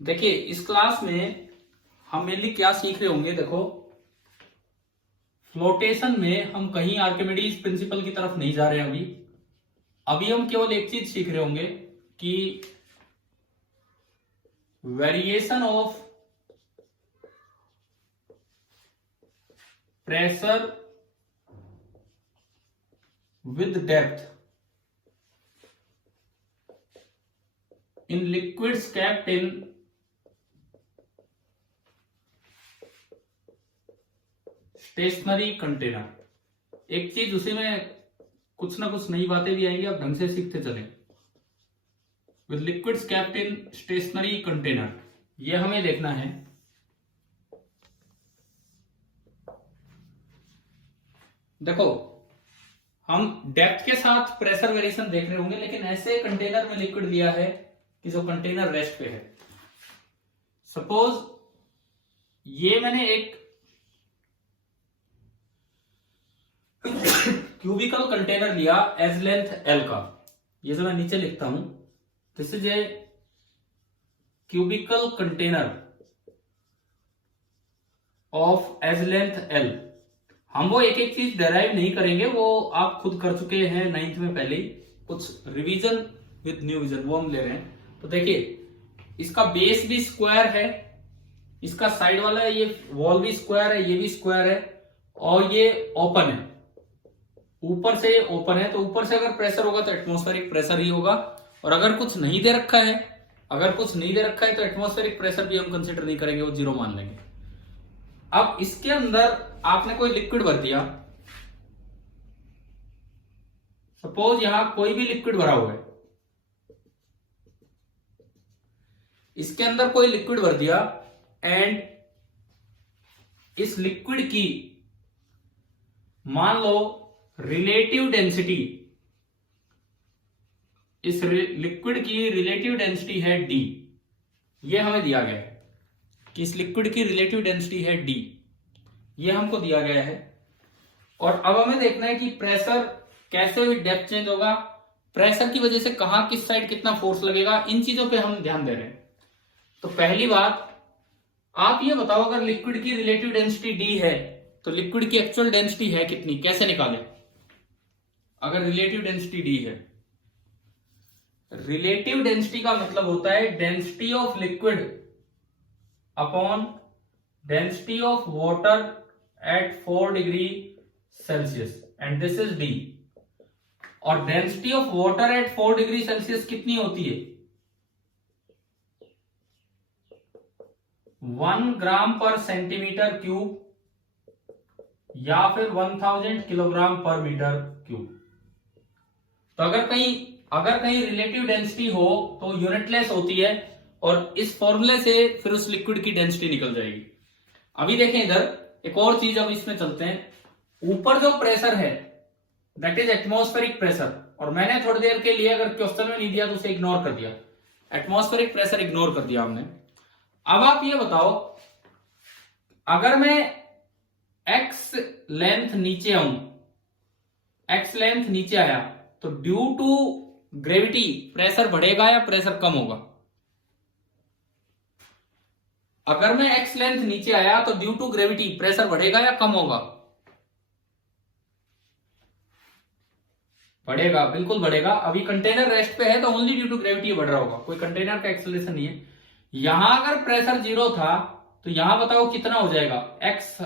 देखिए इस क्लास में हम मेनली क्या सीख रहे होंगे। देखो फ्लोटेशन में हम कहीं आर्किमिडीज प्रिंसिपल की तरफ नहीं जा रहे हैं। अभी हम केवल एक चीज सीख रहे होंगे कि variation of pressure with depth in liquids kept in stationary container. एक चीज उसी में कुछ ना कुछ नई बातें भी आएंगी, आप ढंग से सीखते चलें। With liquids kept in stationary container, ये हमें देखना है। देखो हम डेप्थ के साथ प्रेशर वेरिएशन देख रहे होंगे, लेकिन ऐसे कंटेनर में लिक्विड लिया है कि जो कंटेनर रेस्ट पे है। सपोज ये मैंने एक क्यूबिकल कंटेनर लिया एज लेंथ एल का। ये जो मैं नीचे लिखता हूं, this is a cubical container of edge length L. हम वो एक एक चीज डेराइव नहीं करेंगे, वो आप खुद कर चुके हैं 9th में पहले ही। कुछ रिवीजन विद न्यू विजन वो हम ले रहे हैं। तो देखिए इसका बेस भी स्क्वायर है, इसका साइड वाला ये वॉल भी स्क्वायर है, ये भी स्क्वायर है, और ये ओपन है। ऊपर से ये ओपन है, तो ऊपर से अगर प्रेशर होगा तो एटमॉस्फेरिक प्रेशर ही होगा। और अगर कुछ नहीं दे रखा है, तो एटमॉस्फेरिक प्रेशर भी हम कंसीडर नहीं करेंगे, वो जीरो मान लेंगे। अब इसके अंदर आपने कोई लिक्विड भर दिया। सपोज यहां कोई भी लिक्विड भरा हुआ है, इसके अंदर कोई लिक्विड भर दिया, एंड इस लिक्विड की मान लो रिलेटिव डेंसिटी, इस लिक्विड की रिलेटिव डेंसिटी है डी। ये हमें दिया गया है कि इस लिक्विड की रिलेटिव डेंसिटी है डी, ये हमको दिया गया है। और अब हमें देखना है कि प्रेशर कैसे भी डेप्थ चेंज होगा, प्रेशर की वजह से कहां किस साइड कितना फोर्स लगेगा, इन चीजों पे हम ध्यान दे रहे हैं। तो पहली बात आप ये बताओ, अगर लिक्विड की रिलेटिव डेंसिटी डी है तो लिक्विड की एक्चुअल डेंसिटी है कितनी, कैसे निकालें? अगर रिलेटिव डेंसिटी डी है, रिलेटिव डेंसिटी का मतलब होता है density of liquid upon density of water at 4 degree Celsius, and this is D. और density of water at 4 degree Celsius कितनी होती है? 1 ग्राम पर सेंटीमीटर क्यूब या फिर 1000 किलोग्राम पर मीटर क्यूब। तो अगर कहीं रिलेटिव डेंसिटी हो तो यूनिटलेस होती है, और इस फॉर्मूले से फिर उस लिक्विड की डेंसिटी निकल जाएगी। अभी देखें इधर एक और चीज, अब इसमें चलते हैं। ऊपर जो प्रेशर है दैट इज एटमॉस्फेरिक प्रेशर, और मैंने थोड़ी देर के लिए अगर क्वेश्चन में नहीं दिया तो उसे इग्नोर कर दिया, एटमॉस्फेरिक प्रेशर इग्नोर कर दिया हमने। अब आप ये बताओ, अगर मैं एक्स लेंथ नीचे आऊं, एक्स लेंथ नीचे आया, तो ड्यू टू ग्रेविटी प्रेशर बढ़ेगा या प्रेशर कम होगा? अगर मैं एक्स लेंथ नीचे आया तो ड्यू टू ग्रेविटी प्रेशर बढ़ेगा या कम होगा? बढ़ेगा, बिल्कुल बढ़ेगा। अभी कंटेनर रेस्ट पे है तो ओनली ड्यू टू ग्रेविटी बढ़ रहा होगा, कोई कंटेनर का एक्सेलरेशन नहीं है। यहां अगर प्रेशर 0 था तो यहां बताओ कितना हो जाएगा? एक्स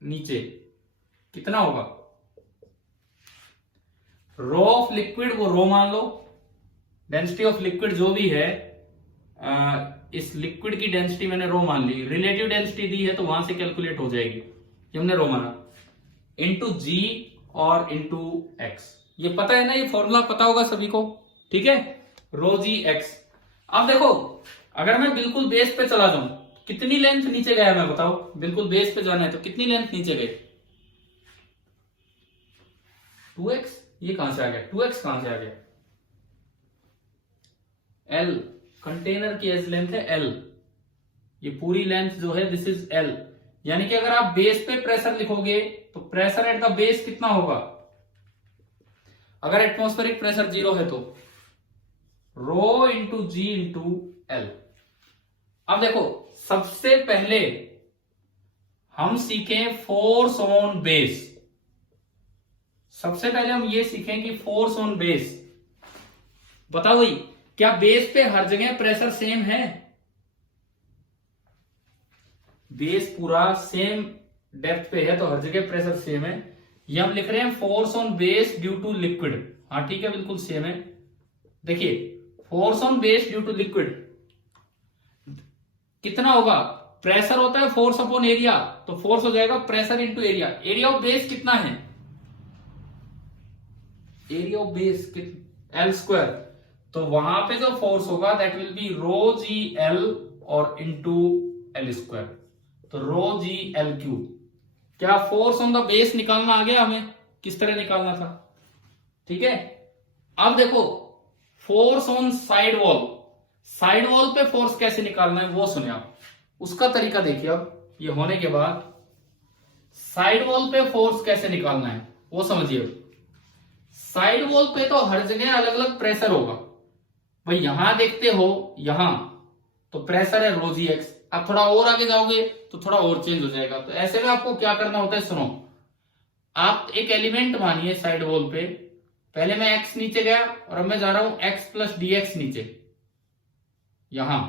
नीचे कितना होगा? रो ऑफ लिक्विड, वो रो मान लो, डेंसिटी ऑफ लिक्विड जो भी है, इस लिक्विड की डेंसिटी मैंने रो मान ली, रिलेटिव डेंसिटी दी है तो वहां से कैलकुलेट हो जाएगी, ये हमने रो माना, इंटू जी और इंटू एक्स। ये पता है ना, ये फॉर्मूला पता होगा सभी को, ठीक है? Rho G x. अब देखो अगर मैं बिल्कुल बेस पे चला जाऊं, कितनी लेंथ नीचे गया मैं बताओ? बिल्कुल बेस पे जाना है तो कितनी लेंथ नीचे गई? 2x। ये कहां से आ गया? 2x कहां से आ गया? L, कंटेनर की एज लेंथ है L, ये पूरी लेंथ जो है दिस इज L। यानी कि अगर आप बेस पे प्रेशर लिखोगे तो प्रेशर एट द बेस कितना होगा? अगर एटमॉस्फेरिक प्रेशर 0 है तो रो इंटू जी इंटू एल। अब देखो, सबसे पहले हम सीखें फोर्स ऑन बेस। सबसे पहले हम ये सीखें कि फोर्स ऑन बेस, बताओ भाई, क्या बेस पे हर जगह प्रेशर सेम है? बेस पूरा सेम डेप्थ पे है तो हर जगह प्रेशर सेम है। ये हम लिख रहे हैं force on base due to liquid. हाँ ठीक है, बिल्कुल सेम है। देखिए, force on base due to liquid कितना होगा? प्रेशर होता है फोर्स अपॉन एरिया, तो फोर्स हो जाएगा pressure into area. Area of base कितना है? Area of base L square, तो वहां पे जो फोर्स होगा that will be rho G L और इंटू एल स्क्वायर, तो रो जी एल क्यूब। क्या फोर्स ऑन द बेस निकालना आ गया हमें? किस तरह निकालना था? ठीक है। अब देखो, force on side wall, side wall पे फोर्स कैसे निकालना है वो सुने आप, उसका तरीका देखिए। अब ये होने के बाद साइड वॉल पे फोर्स कैसे निकालना है वो समझिए। साइड वॉल पे तो हर जगह अलग अलग प्रेशर होगा भाई। यहां देखते हो, यहां तो प्रेशर है रो जी एक्स। अब थोड़ा और आगे जाओगे तो थोड़ा और चेंज हो जाएगा। तो ऐसे में आपको क्या करना होता है, सुनो। आप एक एलिमेंट मानिए साइड वॉल पे, पहले मैं एक्स नीचे गया और अब मैं जा रहा हूं एक्स प्लस डी एक्स नीचे। यहां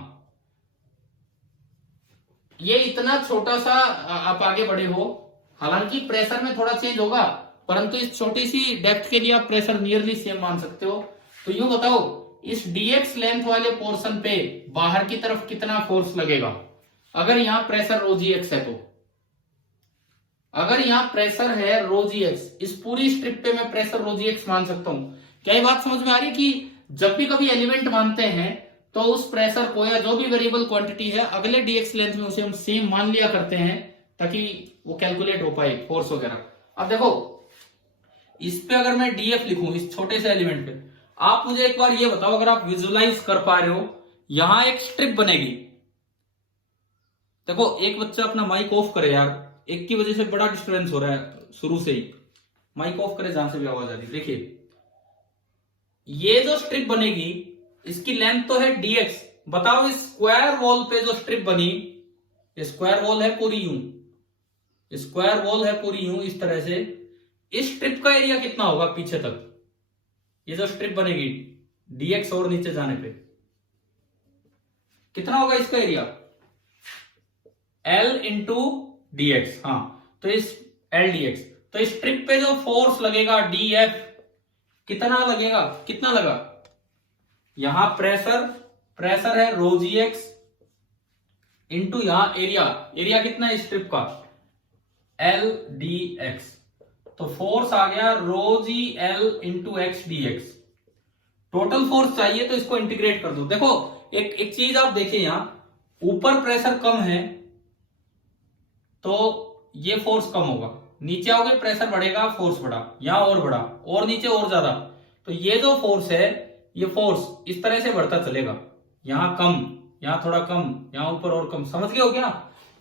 ये इतना छोटा सा आप आगे बढ़े हो, हालांकि प्रेशर में थोड़ा चेंज होगा, परंतु इस छोटी सी डेप्थ के लिए आप प्रेशर नियरली सेम मान सकते हो। तो यूं बताओ, इस dx लेंथ वाले पोर्शन पे बाहर की तरफ कितना फोर्स लगेगा अगर यहां प्रेशर रो जी एक्स है? तो अगर यहां प्रेशर है रो जी एक्स, इस पूरी स्ट्रिप पे मैं प्रेशर रो जी एक्स मान सकता हूं। क्या ये बात समझ में आ रही है कि जब भी कभी एलिमेंट मानते हैं तो उस प्रेशर को या जो भी वेरिएबल क्वांटिटी है अगले dx लेंथ में उसे हम सेम मान लिया करते हैं ताकि वो कैलकुलेट हो पाए फोर्स वगैरह। अब देखो, इस पे अगर मैं df लिखूं इस छोटे से एलिमेंट पे, आप मुझे एक बार ये बताओ, अगर आप विजुअलाइज कर पा रहे हो, यहां एक स्ट्रिप बनेगी। देखो, एक बच्चा अपना माइक ऑफ करे यार, एक की वजह से बड़ा डिस्टर्बेंस हो रहा है शुरू से ही। माइक ऑफ करे जहां से भी आवाज आ रही है। देखिए, ये जो स्ट्रिप बनेगी इसकी लेंथ तो है dx। बताओ, इस स्क्वायर वॉल पे जो स्ट्रिप बनी, स्क्वायर वॉल है पूरी यूं, स्क्वायर वॉल है पूरी यूं इस तरह से, इस स्ट्रिप का एरिया कितना होगा पीछे तक? ये जो स्ट्रिप बनेगी dx और नीचे जाने पे कितना होगा इसका एरिया? L into dx। हाँ, तो इस L dx, तो इस स्ट्रिप पे जो फोर्स लगेगा df कितना लगेगा? कितना लगा? यहां प्रेशर है रो जी एक्स इंटू यहां एरिया, एरिया कितना है इस स्ट्रिप का? L dx, तो फोर्स आ गया rho G L into X D X. Total force चाहिए तो इसको इंटीग्रेट कर दो। देखो, एक चीज आप देखिए, यहां ऊपर प्रेशर कम है तो ये फोर्स कम होगा, नीचे आओगे प्रेशर बढ़ेगा, फोर्स बढ़ा, यहां और बढ़ा, और नीचे और ज्यादा, तो ये जो फोर्स है ये फोर्स इस तरह से बढ़ता चलेगा। यहां कम, यहां थोड़ा कम, यहां ऊपर और कम। समझ गए हो क्या?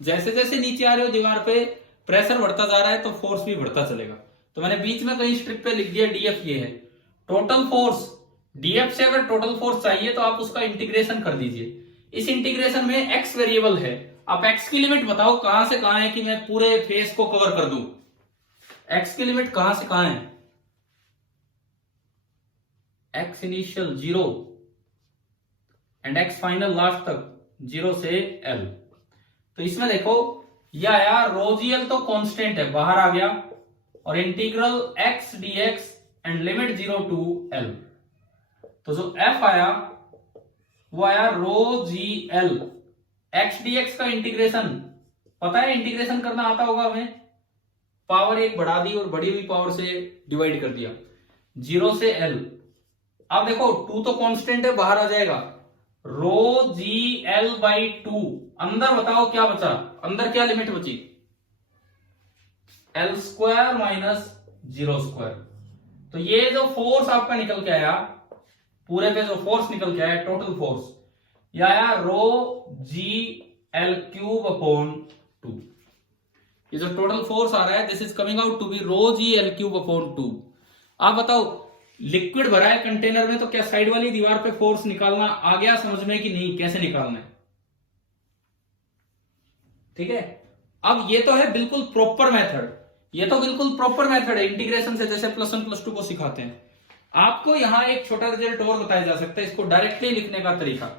जैसे जैसे नीचे आ रहे हो दीवार पे प्रेशर बढ़ता जा रहा है तो फोर्स भी बढ़ता चलेगा। तो मैंने बीच में कहीं स्ट्रिप पे लिख दिया df ये है टोटल फोर्स। df से अगर टोटल फोर्स चाहिए तो आप उसका इंटीग्रेशन कर दीजिए। इस इंटीग्रेशन में x वेरिएबल है, आप x की लिमिट बताओ कहां से कहां है कि मैं पूरे फेस को कवर कर दूं। x की लिमिट कहां से कहां है? x initial 0 and x final last तक 0 से l। तो इसमें देखो, यह आया रो जी एल तो कांस्टेंट है, बाहर आ गया, और integral x dx and limit 0 to l। तो जो f आया वो आया rho G L. x dx का इंटीग्रेशन पता है, इंटीग्रेशन करना आता होगा हमें। पावर एक बढ़ा दी और बढ़ी हुई पावर से डिवाइड कर दिया, 0 से l। अब देखो, 2 तो कांस्टेंट है, बाहर आ जाएगा, रो जी एल बाई 2। अंदर बताओ क्या बचा? अंदर क्या लिमिट बची? L square minus 0 square. तो ये जो फोर्स आपका निकल के आया, पूरे पे जो फोर्स निकल के आया टोटल फोर्स, ये आया rho G L cube upon 2। ये जो टोटल फोर्स आ रहा है this is coming out to be rho G L cube upon 2। आप बताओ, लिक्विड भरा है कंटेनर में तो क्या साइड वाली दीवार पे फोर्स निकालना आ गया समझ में कि नहीं? कैसे निकालना है? ठीक है। अब ये तो है बिल्कुल प्रॉपर मेथड, ये तो बिल्कुल प्रॉपर मेथड है इंटीग्रेशन से, जैसे प्लस वन प्लस टू को सिखाते हैं। आपको यहां एक छोटा रिजल्ट और बताया जा सकता है इसको डायरेक्टली लिखने का तरीका।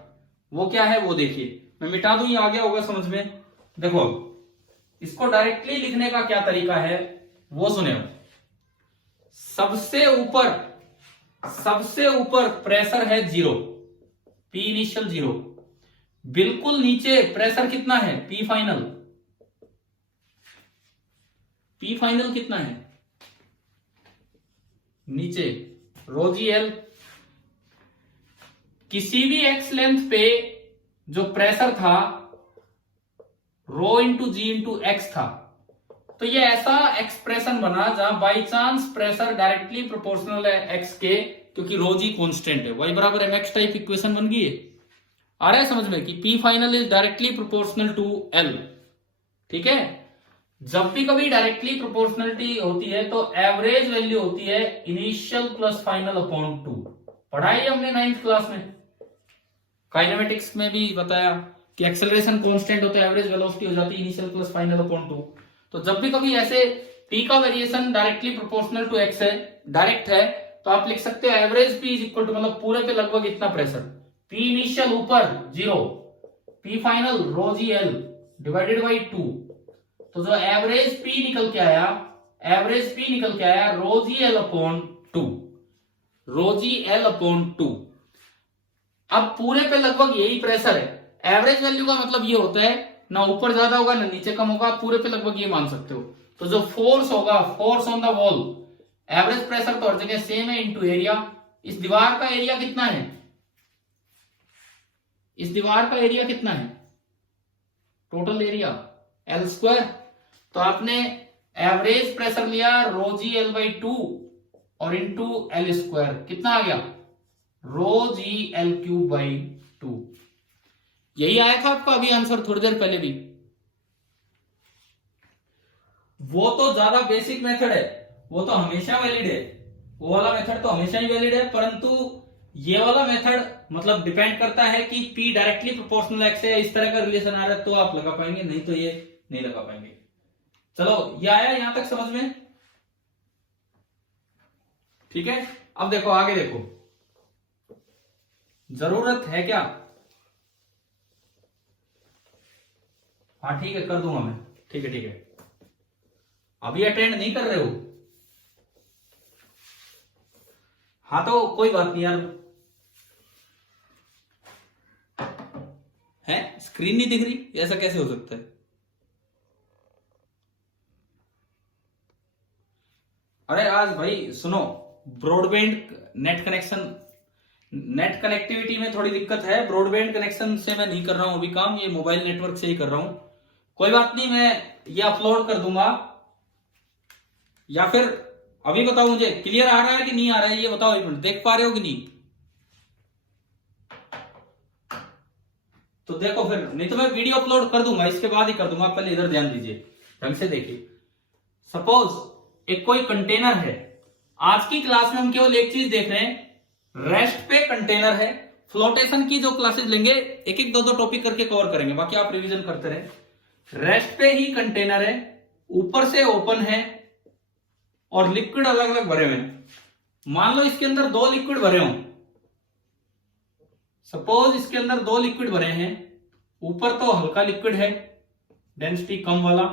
वो क्या है वो देखिए, मैं मिटा दूं, ये आ गया होगा समझ में। देखो इसको डायरेक्टली लिखने का क्या तरीका है वो सुने। सबसे ऊपर प्रेशर है 0, पी इनिशियल 0। बिल्कुल नीचे प्रेशर कितना है, पी फाइनल। पी फाइनल कितना है नीचे, रो जी एल। किसी भी एक्स लेंथ पे जो प्रेशर था rho into G into X था, तो ये ऐसा एक्सप्रेशन बना जहां by chance pressure directly proportional है एक्स के, क्योंकि रो जी कॉन्स्टेंट है, वाई बराबर एम एक्स टाइप इक्वेशन बन गई है। आ रहा है समझ में कि P final is directly proportional to L. ठीक है, जब भी कभी डायरेक्टली प्रोपोर्शनलिटी होती है तो एवरेज वैल्यू होती है इनिशियल प्लस फाइनल अपॉन 2। पढ़ाई हमने 9th क्लास में, काइनेमेटिक्स में भी बताया कि एक्सेलरेशन कांस्टेंट हो तो एवरेज वेलोसिटी हो जाती है इनिशियल प्लस फाइनल अपॉन 2। तो जब भी कभी ऐसे पी का variation directly proportional to X है, डायरेक्ट है, तो आप लिख सकते हो average P is equal to, मतलब पूरे पे लगभग इतना प्रेशर, पी इनिशियल ऊपर 0, P final rho G L divided by 2। तो जो एवरेज पी निकल के आया, rho G L upon 2, rho G L upon 2। अब पूरे पे लगभग यही प्रेशर है। एवरेज वैल्यू का मतलब ये होता है ना ऊपर ज्यादा होगा ना नीचे कम होगा, पूरे पे लगभग ये मान सकते हो। तो जो फोर्स होगा, force on the wall, average pressure तो हर जगह सेम है इनटू एरिया। इस दीवार का एरिया कितना है, इस दीवार का एरिया कितना है, टोटल एरिया एल स्क्वायर। तो आपने एवरेज प्रेशर लिया रो जी एल बाई 2 और इंटू एल स्क्वायर, कितना आ गया, rho G L cube by 2। यही आया था आपका अभी आंसर थोड़ी देर पहले भी। वो तो ज्यादा बेसिक मेथड है, वो तो हमेशा वैलिड है, वो वाला मेथड तो हमेशा ही वैलिड है, परंतु ये वाला मेथड मतलब डिपेंड करता है कि P डायरेक्टली प्रोपोर्शनल एक्स है, इस तरह का रिलेशन आ रहा है तो आप लगा पाएंगे, नहीं तो ये नहीं लगा पाएंगे। चलो ये आया यहां तक समझ में, ठीक है। अब देखो आगे देखो, जरूरत है क्या, हाँ ठीक है कर दूंगा मैं, ठीक है ठीक है। अभी अटेंड नहीं कर रहे हो, हाँ तो कोई बात नहीं यार, है स्क्रीन नहीं दिख रही, ऐसा कैसे हो सकता है। अरे आज भाई सुनो, ब्रॉडबैंड नेट कनेक्टिविटी में थोड़ी दिक्कत है, ब्रॉडबैंड कनेक्शन से मैं नहीं कर रहा हूं अभी काम, ये मोबाइल नेटवर्क से ही कर रहा हूं। कोई बात नहीं, मैं ये अपलोड कर दूंगा, या फिर अभी बताओ मुझे क्लियर आ रहा है कि नहीं आ रहा है, ये बताओ एक मिनट, देख पा रहे हो कि नहीं। तो देखो फिर, नहीं तो मैं वीडियो अपलोड कर दूंगा, इसके बाद ही कर दूंगा, पहले इधर ध्यान दीजिए, ढंग से देखिए। सपोज एक कोई कंटेनर है, आज की क्लास में हम केवल एक चीज देख रहे हैं, रेस्ट पे कंटेनर है। फ्लोटेशन की जो क्लासेस लेंगे एक एक दो दो टॉपिक करके कवर करेंगे, बाकी आप रिवीजन करते रहे। रेस्ट पे ही कंटेनर है, ऊपर से ओपन है और लिक्विड अलग अलग भरे हुए हैं। मान लो इसके अंदर 2 लिक्विड भरे हों, सपोज इसके अंदर 2 लिक्विड भरे हैं, ऊपर तो हल्का लिक्विड है डेंसिटी कम वाला,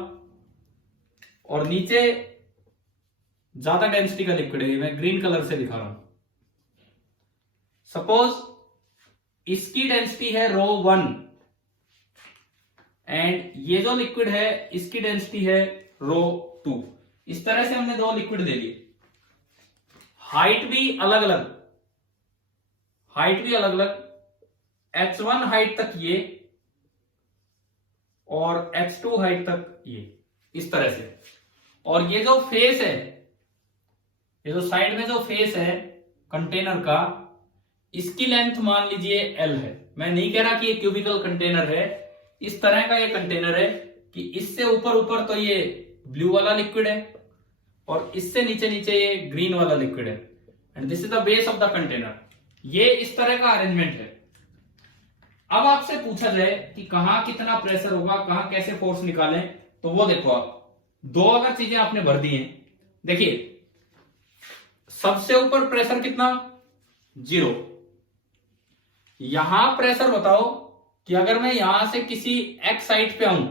और नीचे ज्यादा डेंसिटी का लिक्विड है, मैं ग्रीन कलर से दिखा रहा हूं। सपोज इसकी डेंसिटी है रो 1 एंड ये जो लिक्विड है इसकी डेंसिटी है रो 2। इस तरह से हमने 2 लिक्विड ले लिए, हाइट भी अलग अलग, H1 हाइट तक ये और H2 हाइट तक ये, इस तरह से। और ये जो फेस है, ये जो साइड में जो फेस है कंटेनर का, इसकी लेंथ मान लीजिए L है। मैं नहीं कह रहा कि ये क्यूबिकल कंटेनर है, इस तरह का ये कंटेनर है कि इससे ऊपर तो ये ब्लू वाला लिक्विड है और इससे नीचे ये ग्रीन वाला लिक्विड है, and this is the base of the container. ये इस तरह का अरेंजमेंट है। अब आपसे पूछा जाए कि कहां कितना प्रेशर होगा, कहां कैसे फोर्स निकालें, तो वो देखो आप दो अगर चीजें आपने भर दी हैं। देखिए सबसे ऊपर प्रेशर कितना 0। यहां प्रेशर बताओ कि अगर मैं यहां से किसी एक्स साइड पे आऊं,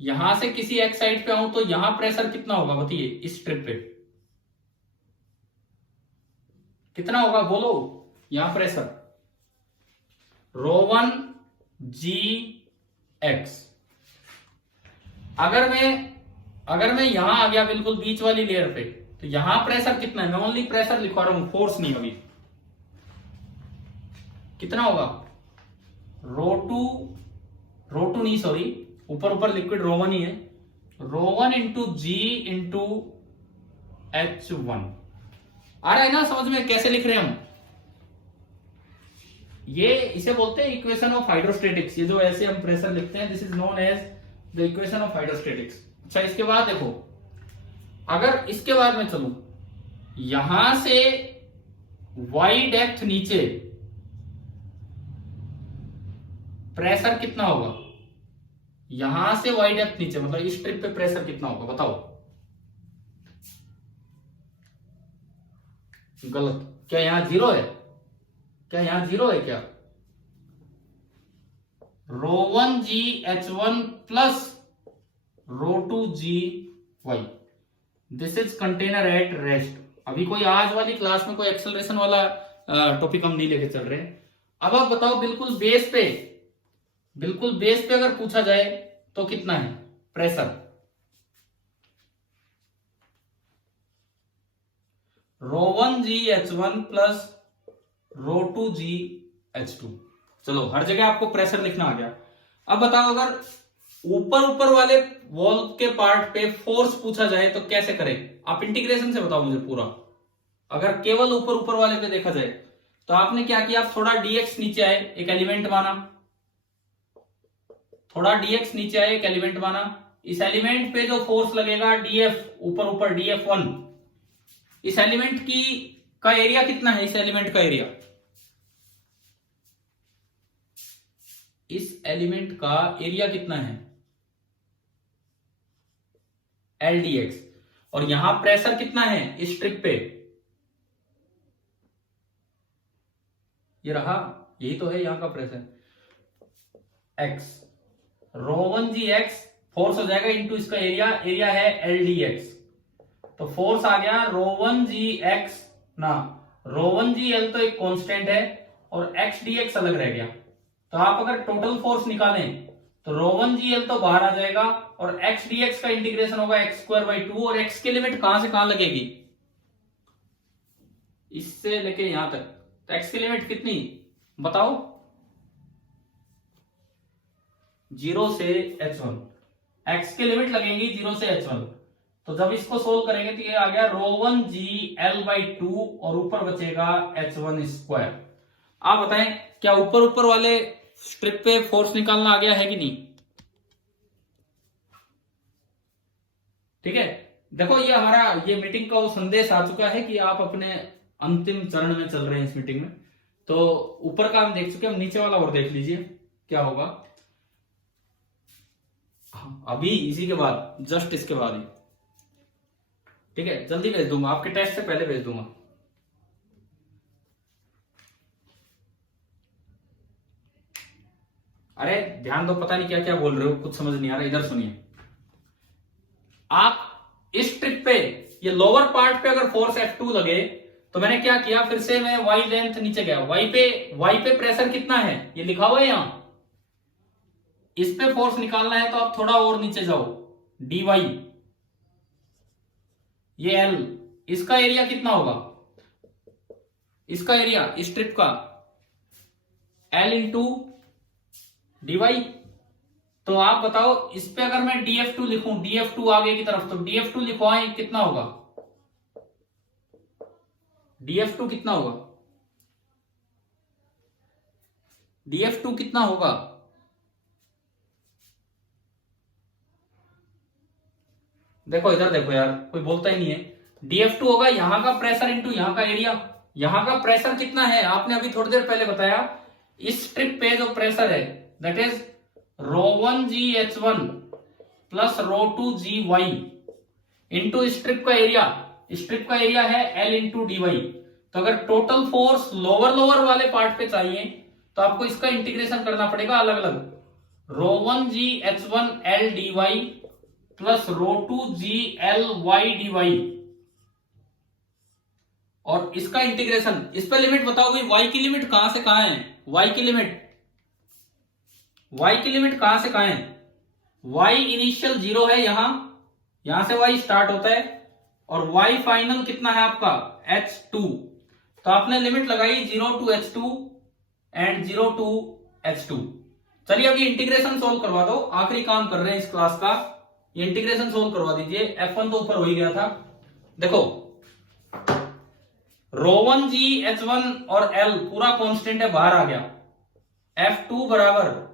यहां से किसी एक्स साइड पे आऊं तो यहां प्रेशर कितना होगा बताइए, इस स्ट्रिप पे कितना होगा बोलो। यहां प्रेशर ρ1 जी एक्स। अगर मैं यहां आ गया बिल्कुल बीच वाली लेयर पे, तो यहां प्रेशर कितना है, मैं ओनली प्रेशर लिखवा रहा हूं, फोर्स नहीं अभी। कितना होगा ρ2 नहीं सॉरी, ऊपर लिक्विड ρ1 ही है, ρ1 इंटू जी इंटू H1। आ रहा है ना समझ में कैसे लिख रहे हैं हम? ये इसे बोलते हैं इक्वेशन ऑफ हाइड्रोस्टेटिक्स। ये जो ऐसे हम प्रेशर लिखते हैं, this is known as the equation of hydrostatics. अच्छा इसके बाद देखो, अगर इसके बाद में चलूं यहां से y डेप्थ नीचे प्रेशर कितना होगा, यहां से y डेप्थ नीचे मतलब इस स्ट्रिप पे प्रेशर कितना होगा बताओ। गलत, क्या यहां 0 है, क्या यहां 0 है क्या? ρ1 G H1 plus ρ2 G y, this is container at rest. अभी कोई आज वाली क्लास में कोई एक्सेलरेशन वाला टॉपिक हम नहीं लेके चल रहे। अब आप बताओ बिल्कुल बेस पे अगर पूछा जाए तो कितना है प्रेशर, ρ1 जी H1 प्लस ρ2 जी H2। चलो हर जगह आपको प्रेशर लिखना आ गया। अब बताओ अगर ऊपर वाले वॉल के पार्ट पे फोर्स पूछा जाए तो कैसे करें? आप इंटीग्रेशन से बताओ मुझे पूरा। अगर केवल ऊपर वाले पे देखा जाए तो आपने क्या किया, आप थोड़ा dx नीचे आए, एक एलिमेंट माना, थोड़ा dx नीचे आए, एक एलिमेंट माना। इस एलिमेंट पे जो फोर्स लगेगा df, ऊपर df1, इस एलिमेंट का एरिया कितना है, इस एलिमेंट का एरिया, इस एलिमेंट का एरिया कितना है LDX। और यहां प्रेशर कितना है इस स्ट्रिप पे, ये रहा, यही तो है यहां का प्रेशर x। ρ1 जी x फोर्स हो जाएगा इंटू इसका एरिया है LDX। तो फोर्स आ गया ρ1 जी x ना, ρ1 जी L तो एक कांस्टेंट है और x dx अलग रह गया। तो आप अगर टोटल फोर्स निकालें तो ρ1 जी L तो बाहर आ जाएगा और x dx का इंटीग्रेशन होगा x²/2। और x की लिमिट कहां से कहां लगेगी, इससे लेके यहां तक, तो x की लिमिट कितनी बताओ, 0 से h1। x की लिमिट लगेगी 0 से h1। तो जब इसको सोल्व करेंगे तो ये आ गया ρ1 जी L/2 और ऊपर बचेगा h1²। आप बताएं क्या ऊपर वाले स्ट्रिप पे फोर्स निकालना आ गया है कि नहीं? ठीक है, देखो ये हमारा ये मीटिंग का वो संदेश आ चुका है कि आप अपने अंतिम चरण में चल रहे हैं इस मीटिंग में। तो ऊपर का हम देख चुके हैं, हम नीचे वाला और देख लीजिए क्या होगा अभी इसी के बाद, जस्ट इसके बाद ही। ठीक है, जल्दी भेज दूंगा, आपके टेस्ट से पहले भेज दूंगा। अरे ध्यान दो, पता नहीं क्या क्या बोल रहे हो, कुछ समझ नहीं आ रहा, इधर सुनिए। आप इस स्ट्रिप पे ये लोअर पार्ट पे अगर फोर्स F2 लगे तो मैंने क्या किया, फिर से मैं y लेंथ नीचे गया, y पे प्रेशर कितना है ये लिखा हुआ है यहां, इस पे फोर्स निकालना है तो आप थोड़ा और नीचे जाओ, dy, ये L, इसका एरिया कितना होगा, इसका एरिया इस स्ट्रिप का L इंटू dy। तो आप बताओ इस पे अगर मैं df2 लिखूं, df2 आगे की तरफ, तो df2 लिखवाएं कितना होगा, df2 कितना होगा, df2 कितना होगा, देखो इधर देखो यार, कोई बोलता ही नहीं है। df2 होगा यहां का प्रेशर इंटू यहां का एरिया। यहां का प्रेशर कितना है आपने अभी थोड़ी देर पहले बताया इस स्ट्रिप पे जो प्रेशर है that is ρ1gH1 plus ρ2gy into strip का एरिया, स्ट्रिप का एरिया है L इंटू dy। तो अगर टोटल फोर्स लोअर वाले पार्ट पे चाहिए तो आपको इसका इंटीग्रेशन करना पड़ेगा अलग अलग। ρ1gH1L dy plus ρ2gLy dy और इसका इंटीग्रेशन, इस पे लिमिट बताओ भाई, y की लिमिट कहां से कहां है, y की लिमिट कहां से कहां है, y इनिशियल 0 है, यहां से y स्टार्ट होता है और y फाइनल कितना है आपका h2। तो आपने लिमिट लगाई 0 to h2 and 0 to h2। चलिए अभी इंटीग्रेशन सोल्व करवा दो, आखिरी काम कर रहे हैं इस क्लास का, ये इंटीग्रेशन सोल्व करवा दीजिए। F1 तो ऊपर हो ही गया था, देखो ρ1gH1 और L पूरा कांस्टेंट है, बाहर आ गया। F2 बराबर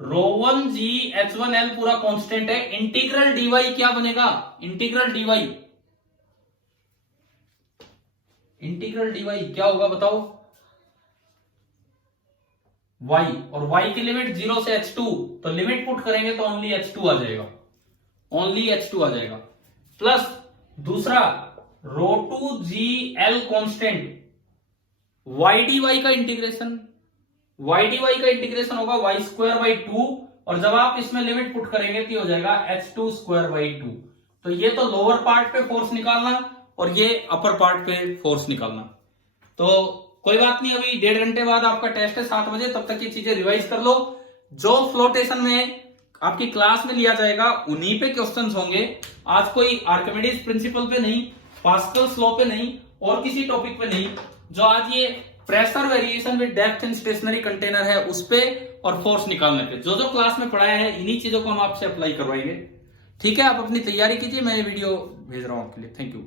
ρ1gH1L पूरा कांस्टेंट है, इंटीग्रल dy क्या बनेगा, इंटीग्रल dy क्या होगा बताओ, y, और y की लिमिट 0 से h2, तो लिमिट पुट करेंगे तो ओनली h2 आ जाएगा, ओनली h2 आ जाएगा। प्लस दूसरा ρ2gL कांस्टेंट, y dy का इंटीग्रेशन होगा y²/2 और जब आप इसमें लिमिट पुट करेंगे तो हो जाएगा h2²/2। तो ये तो लोअर पार्ट पे फोर्स निकालना और ये अपर पार्ट पे फोर्स निकालना। तो कोई बात नहीं, अभी 1.5 घंटे बाद आपका टेस्ट है 7 बजे, तब तक ये चीजें रिवाइज कर लो। जो फ्लोटेशन में आपकी क्लास में लिया जाएगा उन्हीं पे क्वेश्चंस होंगे। आज कोई आर्किमिडीज प्रिंसिपल पे नहीं, पास्कल्स लॉ पे नहीं और किसी टॉपिक पे नहीं, जो आज ये pressure variation with depth in stationary container है उस पे और फोर्स निकालने पे जो क्लास में पढ़ाया है इन्हीं चीजों को हम आपसे अप्लाई करवाएंगे। ठीक है, आप अपनी तैयारी कीजिए, मैं ये वीडियो भेज रहा हूं आपके लिए। Thank you.